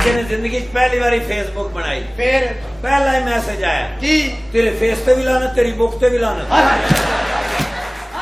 बच्चे ने जिंदगी पहली बार फेसबुक बनाई, फिर पहला ही मैसेज आया की तेरे फेस पे भी लाना, तेरी बुक पे भी लाना।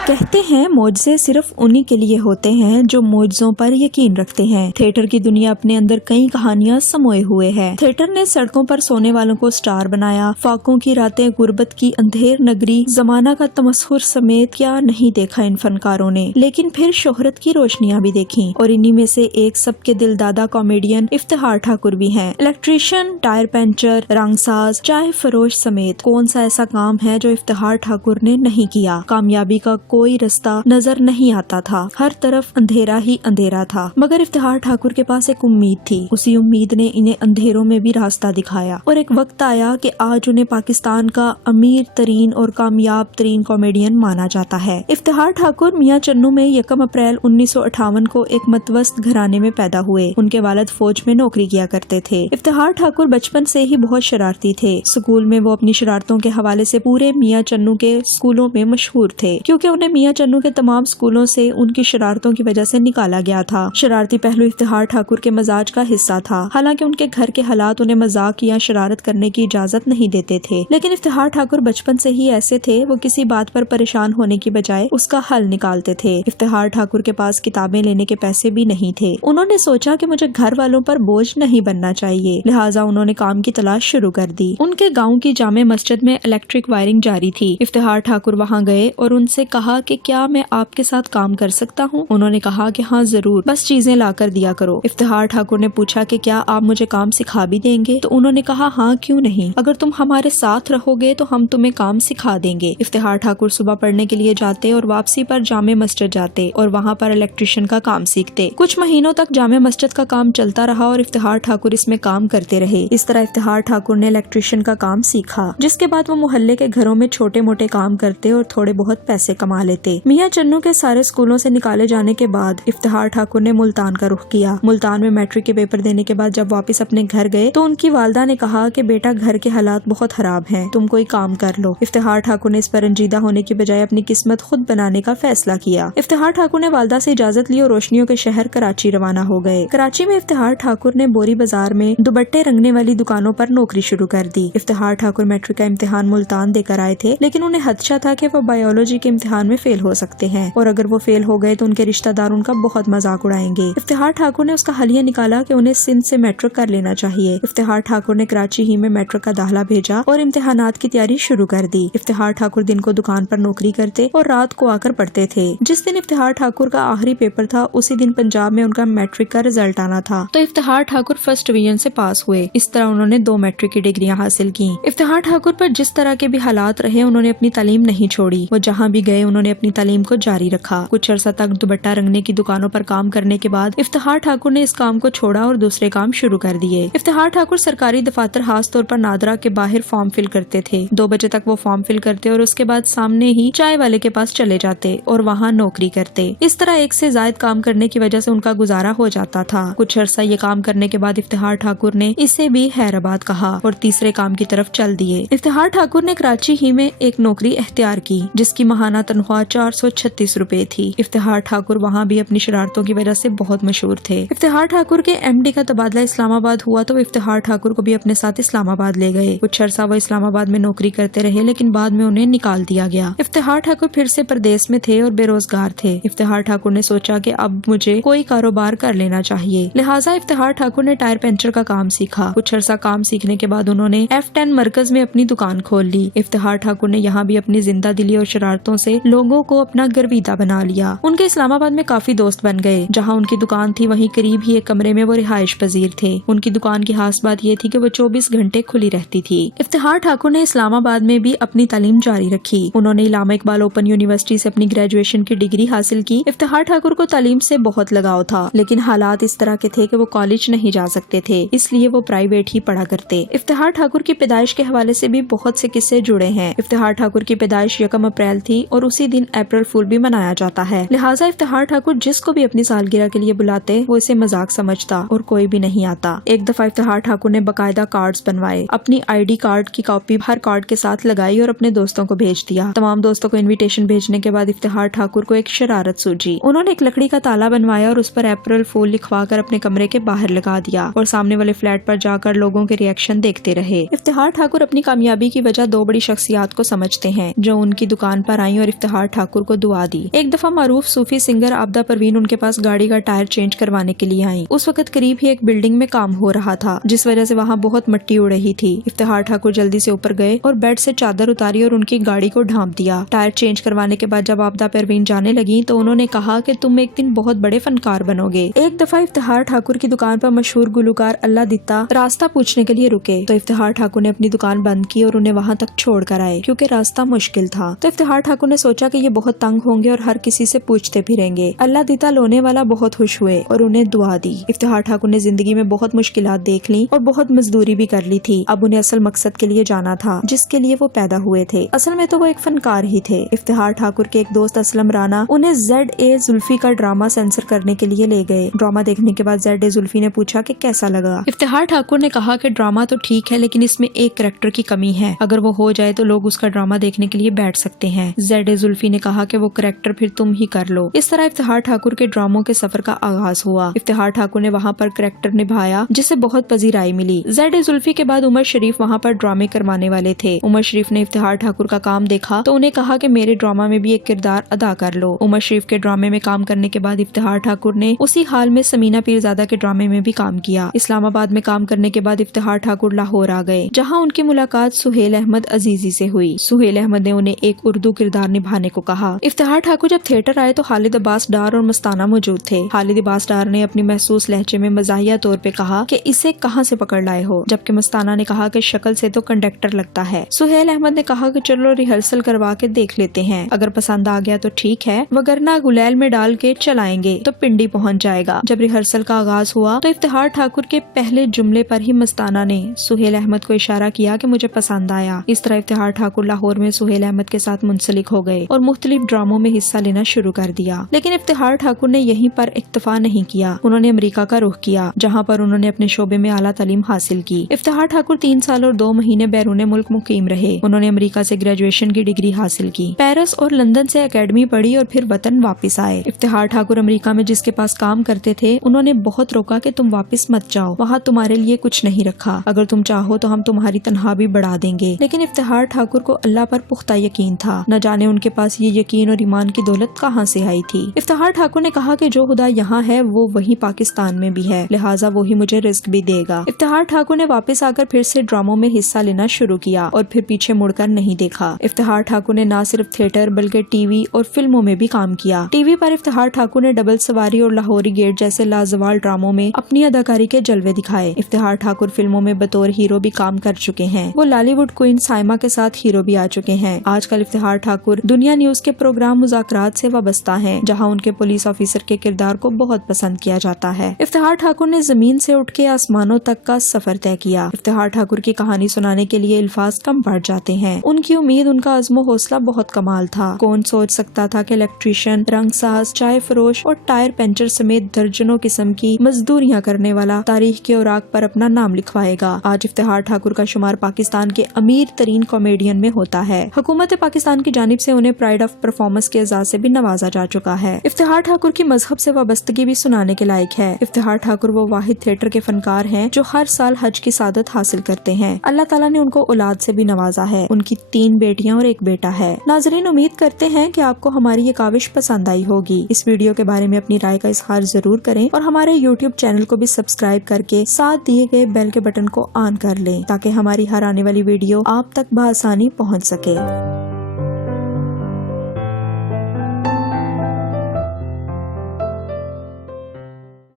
कहते हैं मौजज़े सिर्फ उन्हीं के लिए होते हैं जो मौजज़ों पर यकीन रखते हैं। थिएटर की दुनिया अपने अंदर कई कहानियां समोए हुए है। थिएटर ने सड़कों पर सोने वालों को स्टार बनाया, फाकों की रातें, गुर्बत की अंधेर नगरी, जमाना का तमस्खुर समेत क्या नहीं देखा इन फनकारों ने। लेकिन फिर शोहरत की रोशनियां भी देखी और इन्हीं में से एक सबके दिलदादा कॉमेडियन इफ्तिखार ठाकुर भी हैं। इलेक्ट्रीशियन, टायर पंचर, रंगसाज, चाय फरोश समेत कौन सा ऐसा काम है जो इफ्तिखार ठाकुर ने नहीं किया। कामयाबी का कोई रास्ता नजर नहीं आता था, हर तरफ अंधेरा ही अंधेरा था, मगर इफ्तिखार ठाकुर के पास एक उम्मीद थी। उसी उम्मीद ने इन्हें अंधेरों में भी रास्ता दिखाया और एक वक्त आया कि आज उन्हें पाकिस्तान का अमीर तरीन और कामयाब तरीन कॉमेडियन माना जाता है। इफ्तिखार ठाकुर मियां चन्नू में 1 अप्रैल 1958 को एक मतवस्त घराने में पैदा हुए। उनके वालिद फौज में नौकरी किया करते थे। इफ्तिखार ठाकुर बचपन से ही बहुत शरारती थे। स्कूल में वो अपनी शरारतों के हवाले से पूरे मियां चन्नू के स्कूलों में मशहूर थे, क्योंकि उन्हें मियां चन्नू के तमाम स्कूलों से उनकी शरारतों की वजह से निकाला गया था। शरारती पहलू इफ्तिखार ठाकुर के मजाज का हिस्सा था। हालांकि उनके घर के हालात उन्हें मजाक या शरारत करने की इजाजत नहीं देते थे, लेकिन इफ्तिखार ठाकुर बचपन से ही ऐसे थे। वो किसी बात पर परेशान होने की बजाय उसका हल निकालते थे। इफ्तिखार ठाकुर के पास किताबें लेने के पैसे भी नहीं थे। उन्होंने सोचा कि मुझे घर वालों पर बोझ नहीं बनना चाहिए, लिहाजा उन्होंने काम की तलाश शुरू कर दी। उनके गाँव की जामे मस्जिद में इलेक्ट्रिक वायरिंग जारी थी। इफ्तिखार ठाकुर वहाँ गए और उनसे कहा कि क्या मैं आपके साथ काम कर सकता हूँ। उन्होंने कहा कि हाँ जरूर, बस चीजें ला कर दिया करो। इफ्तिखार ठाकुर ने पूछा कि क्या आप मुझे काम सिखा भी देंगे, तो उन्होंने कहा हाँ क्यों नहीं, अगर तुम हमारे साथ रहोगे तो हम तुम्हें काम सिखा देंगे। इफ्तिखार ठाकुर सुबह पढ़ने के लिए जाते और वापसी पर जामे मस्जिद जाते और वहाँ पर इलेक्ट्रिशियन का काम सीखते। कुछ महीनों तक जामे मस्जिद का काम चलता रहा और इफ्तिखार ठाकुर इसमें काम करते रहे। इस तरह इफ्तिखार ठाकुर ने इलेक्ट्रिशियन का काम सीखा, जिसके बाद वो मोहल्ले के घरों में छोटे मोटे काम करते और थोड़े बहुत पैसे कमा लेते। मियां चन्नू के सारे स्कूलों से निकाले जाने के बाद इफ्तिखार ठाकुर ने मुल्तान का रुख किया। मुल्तान में मैट्रिक के पेपर देने के बाद जब वापस अपने घर गए तो उनकी वालदा ने कहा कि बेटा घर के हालात बहुत खराब हैं, तुम कोई काम कर लो। इफ्तिखार ठाकुर ने इस पर रंजीदा होने की बजाय अपनी किस्मत खुद बनाने का फैसला किया। इफ्तिखार ठाकुर ने वालदा से इजाजत ली और रोशनियों के शहर कराची रवाना हो गए। कराची में इफ्तिखार ठाकुर ने बोरी बाजार में दुपट्टे रंगने वाली दुकानों पर नौकरी शुरू कर दी। इफ्तिखार ठाकुर मैट्रिक का इम्तिहान मुल्तान देकर आए थे, लेकिन उन्हें खदशा था कि वो बायोलॉजी के इम्तिहान में फेल हो सकते हैं और अगर वो फेल हो गए तो उनके रिश्तेदार उनका बहुत मजाक उड़ाएंगे। इफ्तिखार ठाकुर ने उसका हलिया निकाला कि उन्हें सिंध से मैट्रिक कर लेना चाहिए। इफ्तिखार ठाकुर ने कराची ही में मैट्रिक का दाखिला भेजा और इम्तिहानात की तैयारी शुरू कर दी। इफ्तिखार ठाकुर दिन को दुकान पर नौकरी करते और रात को आकर पढ़ते थे। जिस दिन इफ्तिखार ठाकुर का आखिरी पेपर था उसी दिन पंजाब में उनका मैट्रिक का रिजल्ट आना था, तो इफ्तिखार ठाकुर फर्स्ट डिवीजन से पास हुए। इस तरह उन्होंने 2 मैट्रिक की डिग्रियां हासिल की। इफ्तिखार ठाकुर पर जिस तरह के भी हालात रहे उन्होंने अपनी तालीम नहीं छोड़ी। वो जहाँ भी गए उन्होंने अपनी तालीम को जारी रखा। कुछ अर्सा तक दुपट्टा रंगने की दुकानों पर काम करने के बाद इफ्तिखार ठाकुर ने इस काम को छोड़ा और दूसरे काम शुरू कर दिए। इफ्तिखार ठाकुर सरकारी दफातर खास तौर पर नादरा के बाहर फॉर्म फिल करते थे। 2 बजे तक वो फॉर्म फिल करते और उसके बाद सामने ही चाय वाले के पास चले जाते और वहाँ नौकरी करते। इस तरह एक से ज्यादा काम करने की वजह से उनका गुजारा हो जाता था। कुछ अर्सा ये काम करने के बाद इफ्तिखार ठाकुर ने इसे भी हैराबाद कहा और तीसरे काम की तरफ चल दिए। इफ्तिखार ठाकुर ने कराची ही में एक नौकरी इख्तियार की जिसकी माहाना तनख्वाह 436 रुपए थी। इफ्तिखार ठाकुर वहाँ भी अपनी शरारतों की वजह से बहुत मशहूर थे। इफ्तिखार ठाकुर के MD का तबादला इस्लामाबाद हुआ तो इफ्तिखार ठाकुर को भी अपने साथ इस्लामाबाद ले गए। कुछ अर्सा वो इस्लामाबाद में नौकरी करते रहे, लेकिन बाद में उन्हें निकाल दिया गया। इफ्तिखार ठाकुर फिर से प्रदेश में थे और बेरोजगार थे। इफ्तिखार ठाकुर ने सोचा कि अब मुझे कोई कारोबार कर लेना चाहिए, लिहाजा इफ्तिखार ठाकुर ने टायर पंचर का काम सीखा। कुछ अर्सा काम सीखने के बाद उन्होंने F10 मरकज में अपनी दुकान खोल ली। इफ्तिखार ठाकुर ने यहाँ भी अपनी जिंदा दिली और शरारतों से लोगों को अपना गर्विदा बना लिया। उनके इस्लामाबाद में काफी दोस्त बन गए। जहाँ उनकी दुकान थी वहीं करीब ही एक कमरे में वो रिहाइश पजीर थे। उनकी दुकान की खास बात ये थी कि वो 24 घंटे खुली रहती थी। इफ्तिखार ठाकुर ने इस्लामाबाद में भी अपनी तालीम जारी रखी। उन्होंने इलामा इकबाल ओपन यूनिवर्सिटी से अपनी ग्रेजुएशन की डिग्री हासिल की। इफ्तिखार ठाकुर को तालीम से बहुत लगाव था, लेकिन हालात इस तरह के थे कि वो कॉलेज नहीं जा सकते थे, इसलिए वो प्राइवेट ही पढ़ा करते। इफ्तिखार ठाकुर की पैदाइश के हवाले से भी बहुत से किस्से जुड़े हैं। इफ्तिखार ठाकुर की पैदाइश 1 अप्रैल थी और उसी दिन अप्रैल फूल भी मनाया जाता है। लिहाजा इफ्तिखार ठाकुर जिसको भी अपनी सालगिरह के लिए बुलाते वो इसे मजाक समझता और कोई भी नहीं आता। एक दफा इफ्तिखार ठाकुर ने बाकायदा कार्ड्स बनवाए, अपनी ID कार्ड की कॉपी हर कार्ड के साथ लगाई और अपने दोस्तों को भेज दिया। तमाम दोस्तों को इन्विटेशन भेजने के बाद इफ्तिखार ठाकुर को एक शरारत सूझी। उन्होंने एक लकड़ी का ताला बनवाया और उस पर अप्रैल फूल लिखवा कर अपने कमरे के बाहर लगा दिया और सामने वाले फ्लैट पर जाकर लोगों के रिएक्शन देखते रहे। इफ्तिखार ठाकुर अपनी कामयाबी की वजह दो बड़ी शख्सियात को समझते हैं जो उनकी दुकान पर आई और इफ्तिखार ठाकुर को दुआ दी। एक दफा मारूफ सूफी सिंगर आबदा परवीन उनके पास गाड़ी का टायर चेंज करवाने के लिए आई। उस वक्त करीब ही एक बिल्डिंग में काम हो रहा था जिस वजह से वहाँ बहुत मिट्टी उड़ रही थी। इफ्तिखार ठाकुर जल्दी से ऊपर गए और बेड से चादर उतारी और उनकी गाड़ी को ढांप दिया। टायर चेंज करवाने के बाद जब आबदा परवीन जाने लगी तो उन्होंने कहा कि तुम एक दिन बहुत बड़े फनकार बनोगे। एक दफा इफ्तिखार ठाकुर की दुकान पर मशहूर गुलकार अल्लाह दिता रास्ता पूछने के लिए रुके तो इफ्तिखार ठाकुर ने अपनी दुकान बंद की और उन्हें वहाँ तक छोड़ कर आए क्योंकि रास्ता मुश्किल था। तो इफ्तिखार ठाकुर ने सोचा कि ये बहुत तंग होंगे और हर किसी से पूछते फिरेंगे। अल्लाह दिता लोने वाला बहुत खुश हुए और उन्हें दुआ दी। इफ्तिखार ठाकुर ने जिंदगी में बहुत मुश्किलात देख ली और बहुत मजदूरी भी कर ली थी। अब उन्हें असल मकसद के लिए जाना था जिसके लिए वो पैदा हुए थे। असल में तो वो एक फनकार ही थे। इफ्तिखार ठाकुर के एक दोस्त असलम राना उन्हें ZA जुल्फी का ड्रामा सेंसर करने के लिए ले गए। ड्रामा देखने के बाद ZA जुल्फी ने पूछा कि कैसा लगा। इफ्तिखार ठाकुर ने कहा कि ड्रामा तो ठीक है लेकिन इसमें एक कैरेक्टर की कमी है, अगर वो हो जाए तो लोग उसका ड्रामा देखने के लिए बैठ सकते हैं। ZA जुल्फी ने कहा कि वो कैरेक्टर फिर तुम ही कर लो। इस तरह इफ्तिखार ठाकुर के ड्रामों के सफर का आगाज हुआ। इफ्तिखार ठाकुर ने वहाँ पर कैरेक्टर निभाया जिसे बहुत पजीराई मिली। ZA जुल्फी के बाद उमर शरीफ वहाँ पर ड्रामे करवाने वाले थे। उमर शरीफ ने इफ्तिखार ठाकुर का काम देखा तो उन्हें कहा कि मेरे ड्रामा में भी एक किरदार अदा कर लो। उमर शरीफ के ड्रामे में काम करने के बाद इफ्तिखार ठाकुर ने उसी हाल में समीना पीरजादा के ड्रामे में भी काम किया। इस्लामाबाद में काम करने के बाद इफ्तिखार ठाकुर लाहौर आ गए जहाँ उनकी मुलाकात सुहेल अहमद अजीजी से हुई। सुहेल अहमद ने उन्हें एक उर्दू किरदार निभाने को कहा। इफ्तिखार ठाकुर जब थिएटर आए तो खालिद अब्बास डार और मस्ताना मौजूद थे। खालिद अब्बास डार ने अपनी महसूस लहजे में मजाहिया तौर पे कहा कि इसे कहाँ से पकड़ लाए हो, जबकि मस्ताना ने कहा कि शक्ल से तो कंडक्टर लगता है। सुहेल अहमद ने कहा कि चलो रिहर्सल करवा के देख लेते हैं, अगर पसंद आ गया तो ठीक है वगरना गुलैल में डाल के चलाएंगे तो पिंडी पहुंच जाएगा। जब रिहर्सल का आगाज हुआ तो इफ्तिखार ठाकुर के पहले जुमले पर ही मस्ताना ने सुहेल अहमद को इशारा किया कि मुझे पसंद आया। इस तरह इफ्तिखार ठाकुर लाहौर में सुहेल अहमद के साथ मुंसलिक हो गए और मुख्तलिफ ड्रामों में हिस्सा लेना शुरू कर दिया। लेकिन इफ्तिखार ठाकुर ने यहीं पर इक्तफा नहीं किया। उन्होंने अमेरिका का रुख किया जहाँ पर उन्होंने अपने शोबे में आला तालीम हासिल की। इफ्तिखार ठाकुर 3 साल और 2 महीने बैरून मुल्क मुकीम रहे। उन्होंने अमेरिका से ग्रेजुएशन की डिग्री हासिल की, पेरिस और लंदन से एकेडमी पढ़ी और फिर वतन वापस आए। इफ्तिखार ठाकुर अमेरिका में जिसके पास काम करते थे उन्होंने बहुत रोका कि तुम वापस मत जाओ, वहाँ तुम्हारे लिए कुछ नहीं रखा, अगर तुम चाहो तो हम तुम्हारी तनख्वाह भी बढ़ा देंगे। लेकिन इफ्तिखार ठाकुर को अल्लाह पर पुख्ता यकीन था। न जाने उनके पास ये यकीन और ईमान की दौलत कहाँ से आई थी। इफ्तिखार ठाकुर ने कहा कि जो खुदा यहाँ है वो वही पाकिस्तान में भी है, लिहाजा वो ही मुझे रिस्क भी देगा। इफ्तिखार ठाकुर ने वापस आकर फिर से ड्रामों में हिस्सा लेना शुरू किया और फिर पीछे मुड़कर नहीं देखा। इफ्तिखार ठाकुर ने न सिर्फ थिएटर बल्कि टीवी और फिल्मों में भी काम किया। टीवी पर इफ्तिखार ठाकुर ने डबल सवारी और लाहौरी गेट जैसे लाजवाल ड्रामों में अपनी अदाकारी के जलवे दिखाए। इफ्तिखार ठाकुर फिल्मों में बतौर हीरो भी काम कर चुके हैं। वो लॉलीवुड क्वीन साइमा के साथ हीरो भी आ चुके हैं। आजकल इफ्तिखार ठाकुर दुनिया न्यूज के प्रोग्राम मुज़ाकरात से वाबस्ता हैं, जहां उनके पुलिस ऑफिसर के किरदार को बहुत पसंद किया जाता है। इफ्तिखार ठाकुर ने जमीन से उठ के आसमानों तक का सफर तय किया। इफ्तिखार ठाकुर की कहानी सुनाने के लिए अल्फाज कम पड़ जाते हैं। उनकी उम्मीद, उनका अज़्म हौसला बहुत कमाल था। कौन सोच सकता था कि इलेक्ट्रीशियन, रंगसाज, चाय फरोश और टायर पंचर समेत दर्जनों किस्म की मजदूरियां करने वाला तारीख के औराक पर अपना नाम लिखवाएगा। आज इफ्तिखार ठाकुर का शुमार पाकिस्तान के अमीर तरीन कॉमेडियन में होता है। हुकूमत पाकिस्तान की जानिब से उन्हें प्राइड ऑफ परफॉर्मेंस के एजाज से भी नवाजा जा चुका है। इफ्तिखार ठाकुर की मजहब से वाबस्तगी भी सुनाने के लायक है। इफ्तिखार ठाकुर वो वाहिद थिएटर के फनकार हैं जो हर साल हज की सादत हासिल करते हैं। अल्लाह ताला ने उनको औलाद से भी नवाजा है। उनकी 3 बेटियां और 1 बेटा है। नाजरीन, उम्मीद करते हैं कि आपको हमारी ये काविश पसंद आई होगी। इस वीडियो के बारे में अपनी राय का इजहार जरूर करें और हमारे YouTube चैनल को भी सब्सक्राइब करके साथ दिए गए बेल के बटन को ऑन कर लें ताकि हमारी हर आने वाली वीडियो आप तक बआसानी पहुंच सके।